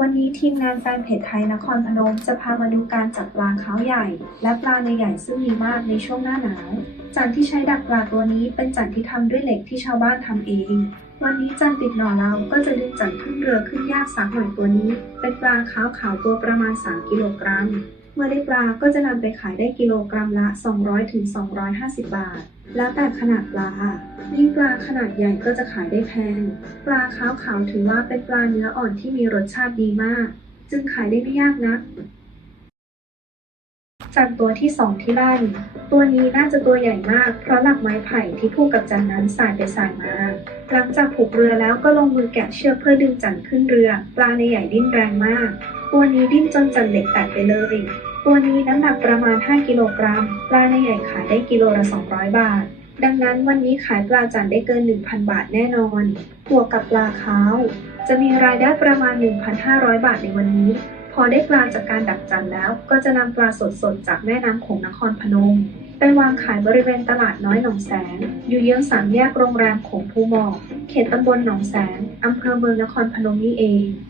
วันนี้ทีมงานแฟนเพจไทยนครพนมจะพามาดูการจับปลาขาวใหญ่ และปลาในใหญ่ซึ่งมีมากในช่วงหน้าหนาวจันที่ใช้ดักปลาตัวนี้เป็นจันที่ทำด้วยเหล็กที่ชาวบ้านทำเอง วันนี้จันติดหน่อเราก็จะดึงจันขึ้นเรือขึ้นยากสามหน่อยตัวนี้ เป็นปลาขาวขาวตัวประมาณ 3 กิโลกรัม เมื่อได้ปลาก็จะนำไปขายได้กิโลกรัมละ 200-250 บาท แล้วแต่ขนาดปลา ยิ่งปลาขนาดใหญ่ก็จะขายได้แพง ปลาขาวขาวถือว่าเป็นปลาเนื้ออ่อนที่มีรสชาติดีมาก จึงขายได้ไม่ยากนักจันตัวที่สองที่ไล่ตัวนี้น่าจะตัวใหญ่มาก เพราะหลักไม้ไผ่ที่ผูกกับจันนั้นสายไปสายมา หลังจากผูกเรือแล้วก็ลงมือแกะเชือกเพื่อดึงจันขึ้นเรือ ปลาในใหญ่ดิ้นแรงมาก ตัวนี้ดิ้นจนจันเหล็กแตกไปเลย ตัวนี้น้ำหนักประมาณ 5 กิโลกรัม ปลาในใหญ่ขายได้กิโลละ 200 บาท ดังนั้นวันนี้ขายปลาจันได้เกิน 1,000 บาทแน่นอน บวกกับปลาขาว จะมีรายได้ประมาณ 1,500 บาทในวันนี้ พอได้ปลาจากการดักจันแล้ว ก็จะนำปลาสดๆ จากแม่น้ำโขงนครพนม ไปวางขายบริเวณตลาดน้อยหนองแสง อยู่เยื้องสามแยกโรงแรมโขงภูหมอก เขตตำบลหนองแสงอำเภอเมืองนครพนมนี่เอง